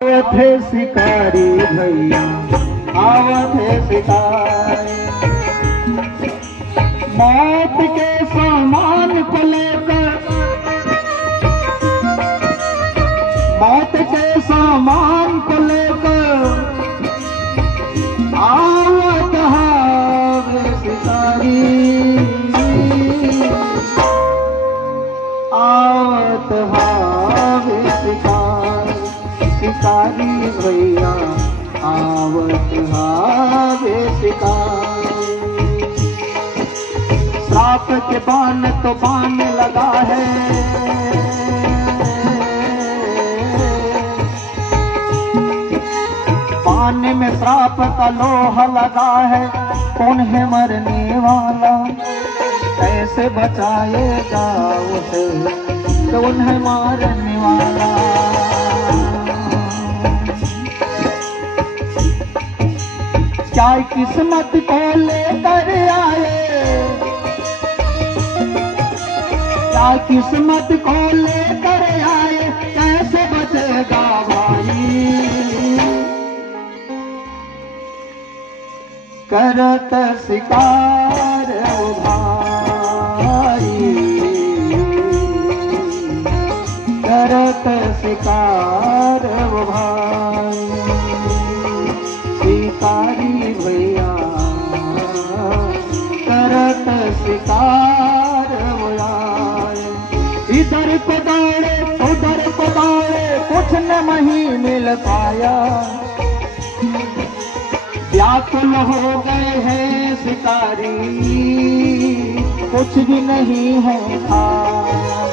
थे शिकारी भैया आवत थे शिकारी, मौत के सामान को लेकर, मौत के सामान को लेकर आवत हावे शिकारी, आवत हावे शिकारी, शिकारी भैया आवत हावे शिकारी। श्राप के बाण तो बाण लगा है, बाण में श्राप का लोहा लगा है, कौन है मरने वाला, कैसे बचाएगा उसे, कौन है मारने वाला। क्या किस्मत को लेकर आए, क्या किस्मत को लेकर आए, कैसे बचेगा भाई, करत शिकार ओ भाई, करत शिकार ओ भाई, शिकारी भैया करत शिकार ओ आए। इधर को दौड़े उधर को दौड़े, कुछ न नहीं मिल पाया, व्याकुल हो गए हैं शिकारी, कुछ भी नहीं है खाया।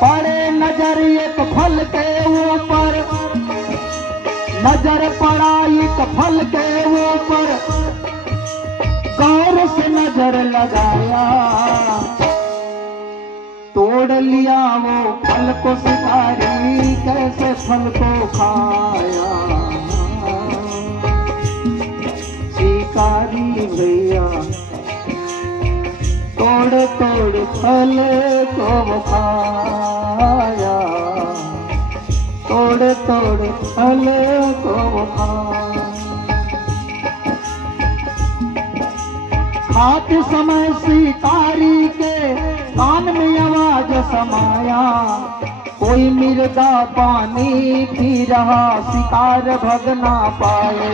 पड़े नजर एक फल के ऊपर, नजर पड़ा एक फल के ऊपर, गौर से नजर लगाया, तोड़ लिया वो फल को शिकारी, कैसे फल को खाया। शिकारी भैया तोड़ तोड़ फल को खाया, तोड़ तोड़ फल को खाया। खाते समय शिकारी के कान में आवाज समाया, कोई मिर्गा पानी पी रहा, शिकार भग ना पाए।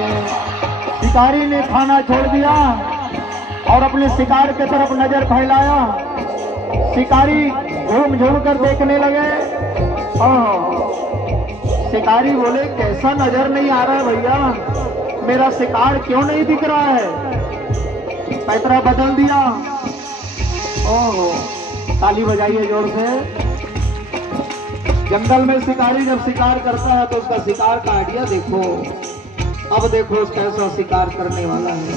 शिकारी ने खाना छोड़ दिया और अपने शिकार के तरफ नजर फैलाया। शिकारी घूम झूम कर देखने लगे। शिकारी बोले कैसा नजर नहीं आ रहा है भैया, मेरा शिकार क्यों नहीं दिख रहा है। पैतरा बदल दिया। ओहो, ताली बजाइए जोर से। जंगल में शिकारी जब शिकार करता है तो उसका शिकार का आइडिया देखो। अब देखो उसका कैसा शिकार करने वाला है।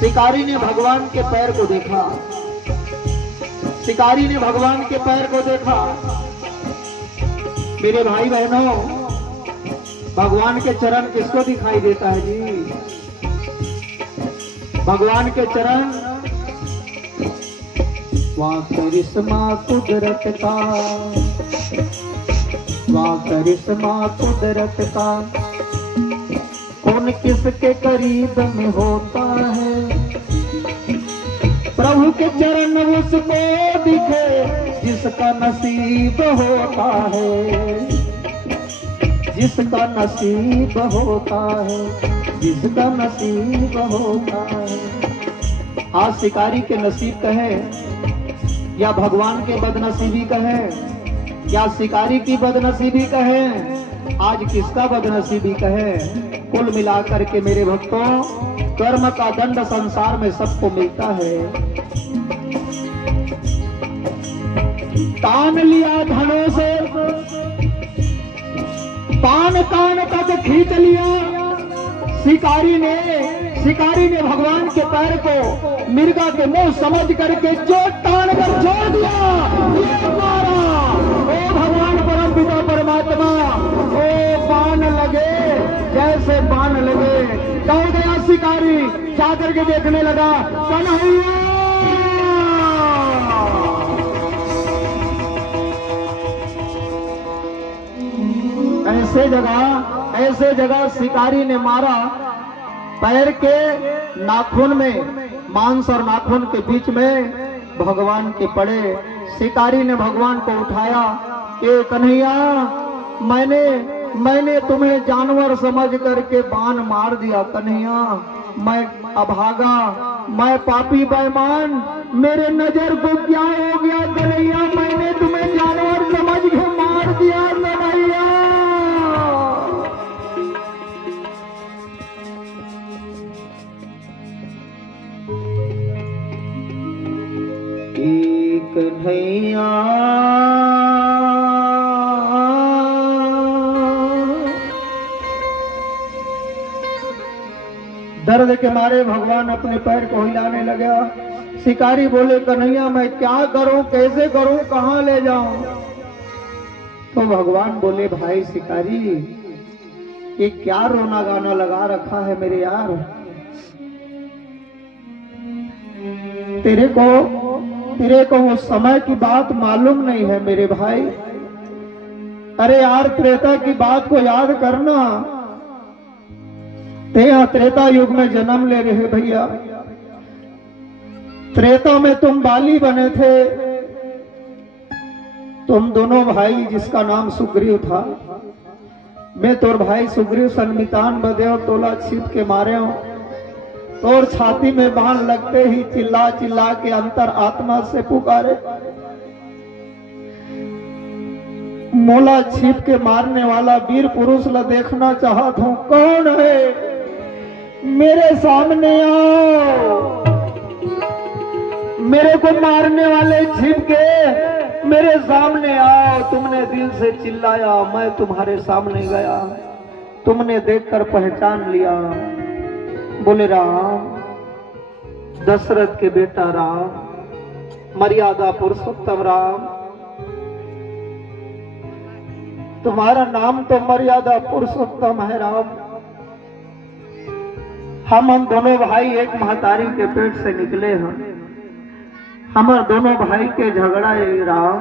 शिकारी ने भगवान के पैर को देखा। शिकारी ने भगवान के पैर को देखा। मेरे भाई बहनों, भगवान के चरण किसको दिखाई देता है जी? भगवान के चरण। वाह करिश्मा कुदरत का, वाह करिश्मा कुदरत का, कौन किसके करीब में होता है। प्रभु के चरण उसको दिखे जिसका नसीब होता है, जिसका नसीब होता है, जिसका नसीब होता है। आज शिकारी के नसीब कहे या भगवान के बदनसीबी कहे या शिकारी की बदनसीबी कहे, आज किसका बदनसीबी कहे, कुल मिलाकर के मेरे भक्तों कर्म का दंड संसार में सबको मिलता है। तान लिया धनों से, पान कान तक खींच लिया। शिकारी ने भगवान के पैर को मिर्गा के मुंह समझ करके चोट तान कर छोड़ दिया। ओ भगवान परम पिता परमात्मा, ओ बाण लगे जैसे बाण लगे। दौड़ गया शिकारी, जाकर के देखने लगा, कन्हैया ऐसे जगह शिकारी ने मारा, पैर के नाखून में, मांस और नाखून के बीच में भगवान के पड़े। शिकारी ने भगवान को उठाया कि कन्हैया, मैंने तुम्हें जानवर समझ करके बाण मार दिया कन्हैया, मैं अभागा, मैं पापी बेईमान, मेरे नजर को क्या हो गया कन्हैया, मैंने तुम्हें जानवर समझ के मार दिया कन्हैया। कन्हैया दर्द के मारे भगवान अपने पैर को हिलाने लगा। शिकारी बोले कन्हैया मैं क्या करूं, कैसे करूं, कहां ले जाऊं? तो भगवान बोले भाई शिकारी, ये क्या रोना गाना लगा रखा है मेरे यार, तेरे को वो समय की बात मालूम नहीं है मेरे भाई। अरे यार त्रेता की बात को याद करना, त्रेता युग में जन्म ले रहे भैया। त्रेता में तुम बाली बने थे, तुम दोनों भाई, जिसका नाम सुग्रीव था। मैं तोर भाई सुग्रीव सन्मितान बदे और तोला छिप के मारे हूं। तोर छाती में बाण लगते ही चिल्ला चिल्ला के अंतर आत्मा से पुकारे, मोला छिप के मारने वाला वीर पुरुष ला देखना चाहता हूं, कौन है, मेरे सामने आओ, मेरे को मारने वाले छिप के मेरे सामने आओ। तुमने दिल से चिल्लाया, मैं तुम्हारे सामने गया, तुमने देखकर पहचान लिया। बोले राम, दशरथ के बेटा राम, मर्यादा पुरुषोत्तम राम, तुम्हारा नाम तो मर्यादा पुरुषोत्तम है राम। हम दोनों भाई एक महतारी के पेट से निकले हैं, हमारे दोनों भाई के झगड़ा है राम,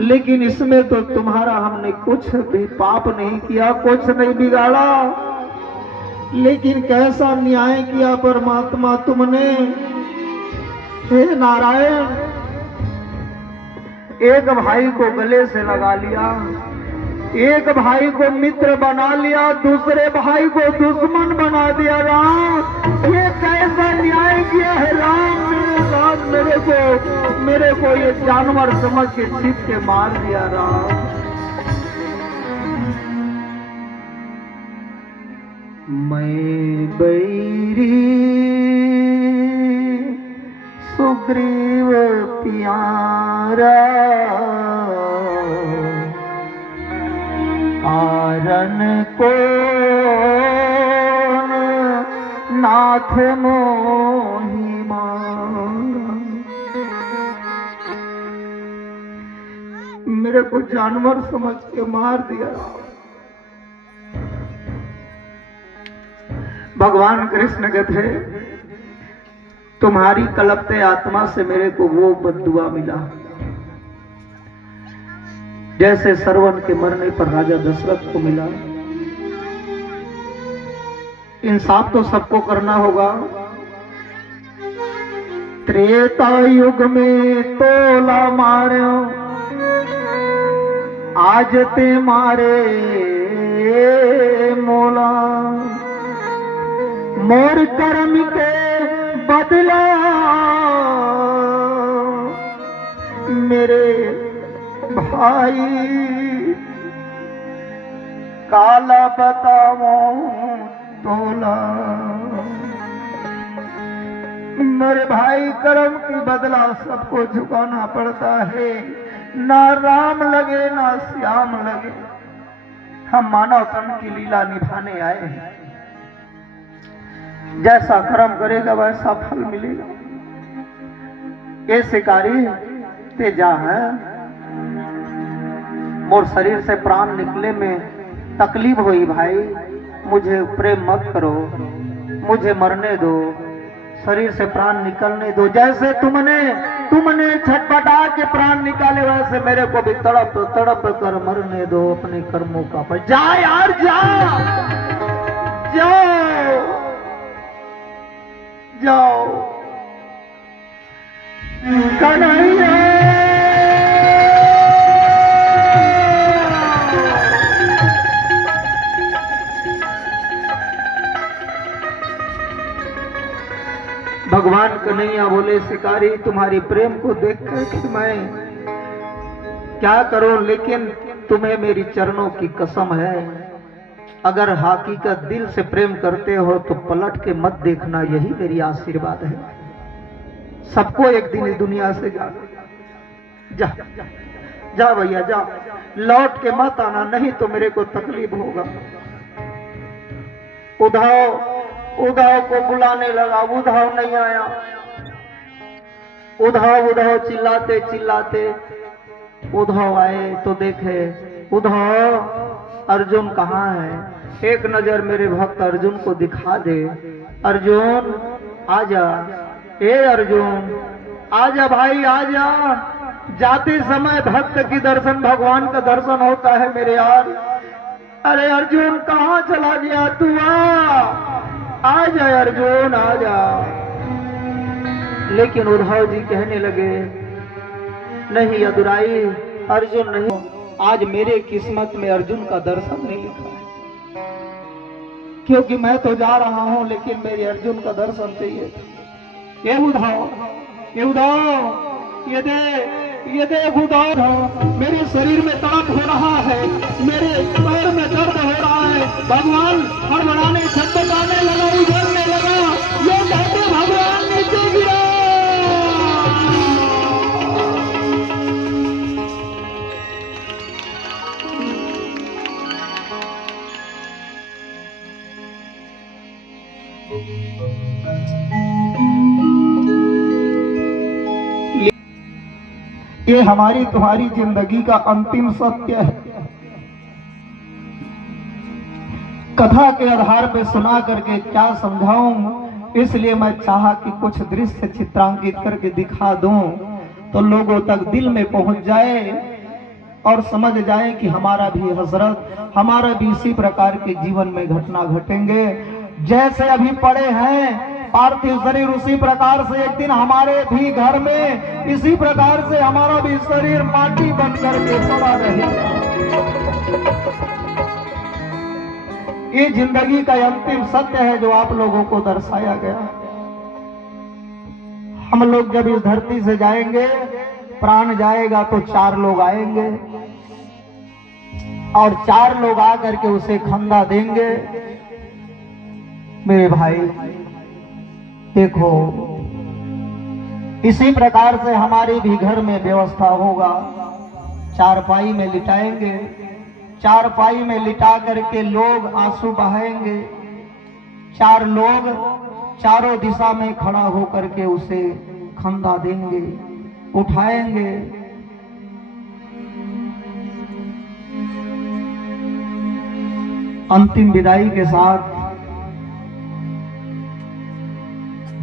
लेकिन इसमें तो तुम्हारा हमने कुछ भी पाप नहीं किया, कुछ नहीं बिगाड़ा, लेकिन कैसा न्याय किया परमात्मा तुमने। हे नारायण, एक भाई को गले से लगा लिया, एक भाई को मित्र बना लिया, दूसरे भाई को दुश्मन बना दिया राम। ये कैसा न्याय किया है राम, मेरे साथ मेरे को ये जानवर समझ के छिप के मार दिया राम। मैं बैरी सुग्रीव प्यारा, आरन को नाथ मोहि मारा। मेरे को जानवर समझ के मार दिया। भगवान कृष्ण कहते, तुम्हारी कलपते आत्मा से मेरे को वो बद्दुआ मिला जैसे श्रवण के मरने पर राजा दशरथ को मिला। इंसाफ तो सबको करना होगा। त्रेता युग में तोला मारो, आज ते मारे मोला, मोर कर्म के बदला मेरे भाई, काला बताओ तोला। मेरे भाई, कर्म की बदला सबको झुकाना पड़ता है, ना राम लगे ना श्याम लगे, हम मानव तन की लीला निभाने आए हैं। जैसा कर्म करेगा वैसा फल मिलेगा। ये शिकारी तेजा है, मोर शरीर से प्राण निकले में तकलीफ हुई भाई, मुझे प्रेम मत करो, मुझे मरने दो। शरीर से प्राण निकलने दो। जैसे तुमने छटपटा के प्राण निकाले, वैसे मेरे को भी तड़प तड़प कर मरने दो अपने कर्मों का फल। जा यार जा, जाओ जाओ कन्हैया। भगवान कन्हैया बोले, शिकारी तुम्हारी प्रेम को देख कर मैं क्या करूं, लेकिन तुम्हें मेरी चरणों की कसम है, अगर हकीकत दिल से प्रेम करते हो तो पलट के मत देखना, यही मेरी आशीर्वाद है। सबको एक दिन इस दुनिया से जा जा जा भैया जा, लौट के मत आना, नहीं तो मेरे को तकलीफ होगा। उद्धव को बुलाने लगा, उद्धव नहीं आया। उद्धव चिल्लाते चिल्लाते उद्धव आए तो देखे, उद्धव अर्जुन कहाँ है, एक नजर मेरे भक्त अर्जुन को दिखा दे। अर्जुन आजा, ए अर्जुन आजा भाई आजा। जाते समय भक्त की दर्शन, भगवान का दर्शन होता है मेरे यार। अरे अर्जुन कहाँ चला गया तू, आ जा अर्जुन आ जा। लेकिन उद्धव जी कहने लगे, नहीं अदुराई अर्जुन नहीं, आज मेरे किस्मत में अर्जुन का दर्शन नहीं लिखा है, क्योंकि मैं तो जा रहा हूं लेकिन मेरे अर्जुन का दर्शन चाहिए था। ये उद्धव ये देख उद्धव, मेरे शरीर में तड़प हो रहा है, मेरे पैर में दर्द हो रहा है। भगवान हड़बड़ाने छटपटाने लगा, उछलने लगा, ये कहते भगवान नीचे गिरा। ये हमारी तुम्हारी जिंदगी का अंतिम सत्य है। कथा के आधार पे सुना करके क्या समझाऊं, इसलिए मैं चाहा कि कुछ दृश्य चित्रांकित करके दिखा दूं तो लोगों तक दिल में पहुंच जाए और समझ जाए कि हमारा भी हजरत, हमारा भी इसी प्रकार के जीवन में घटना घटेंगे। जैसे अभी पड़े हैं पार्थिव शरीर, उसी प्रकार से एक दिन हमारे भी घर में इसी प्रकार से हमारा भी शरीर माटी बन करके पड़ा रहेगा। ये जिंदगी का अंतिम सत्य है जो आप लोगों को दर्शाया गया। हम लोग जब इस धरती से जाएंगे, प्राण जाएगा तो 4 लोग आएंगे और 4 लोग आकर के उसे खंदा देंगे। मेरे भाई देखो, इसी प्रकार से हमारे भी घर में व्यवस्था होगा। चारपाई में लिटाएंगे, चारपाई में लिटा करके लोग आंसू बहाएंगे। 4 लोग चारों दिशा में खड़ा होकर के उसे खंदा देंगे, उठाएंगे। अंतिम विदाई के साथ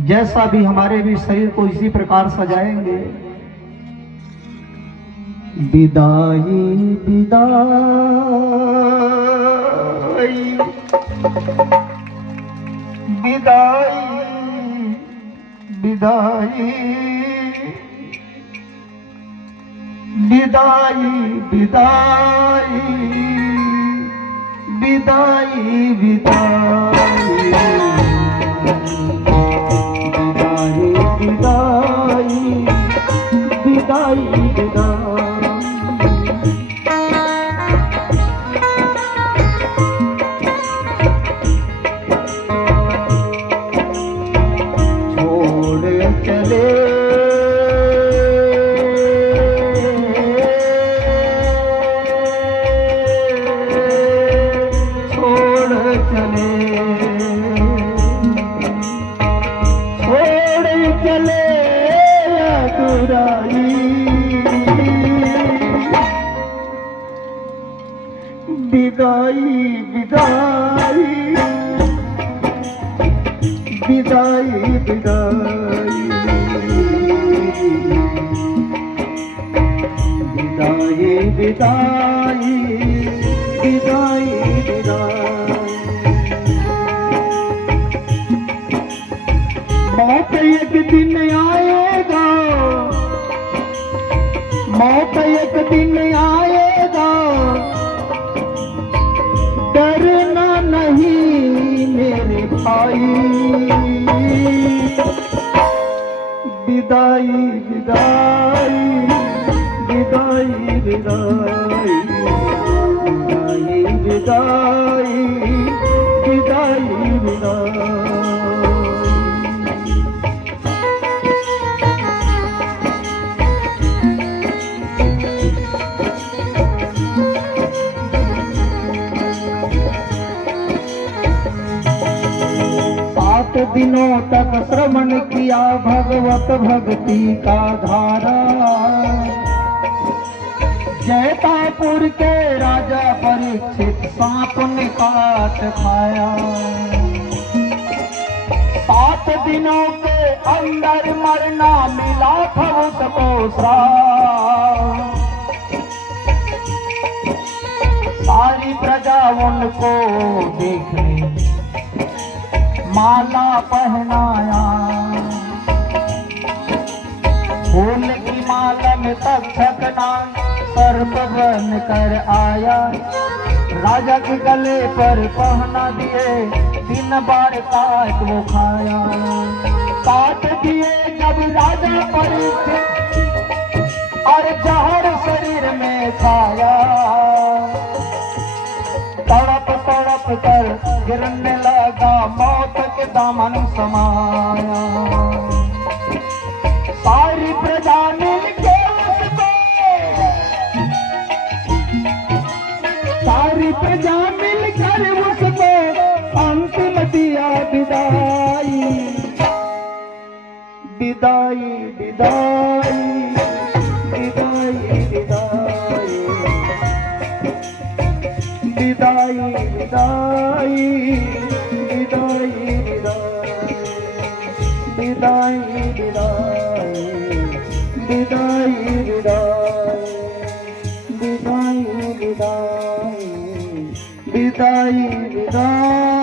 जैसा भी हमारे भी शरीर को इसी प्रकार सजाएंगे। विदाई विदाई विदाई विदाई विदाई विदाई विदाई विदाई विदाई विदाई। छोड़ चले विदाई विदाई विदाई विदाई विदाई विदाई विदाई विदाई। मौत एक दिन आएगा, मौत एक दिन आएगा, डरना नहीं मेरे भाई। विदाई विदाई विदाई विदाई विदाई विदाई विदाई विदाई। दिनों तक श्रवण किया भगवत भक्ति का धारा, जैतापुर के राजा परीक्षित सांप ने काट खाया। 7 दिनों के अंदर मरना मिला था उसको श्राप। सारी प्रजा उनको देखने माला पहनाया, फूल की माला में तक्षक नाग सर्प बन कर आया। राजा के गले पर पहना दिए, 3 बार काट वो खाया। काट दिए जब राजा परीक्षित और जहर शरीर में खाया। तड़प तड़प कर गिरने लगा, मौत के दामन समाया। सारी प्रजा मिलके उसको, सारी प्रजा मिलकर उसको अंतिम दिया विदाई। विदाई विदाई विदाई विदाई विदाई विदाई विदाई विदाई विदाई विदाई विदाई विदाई विदाई विदाई विदाई।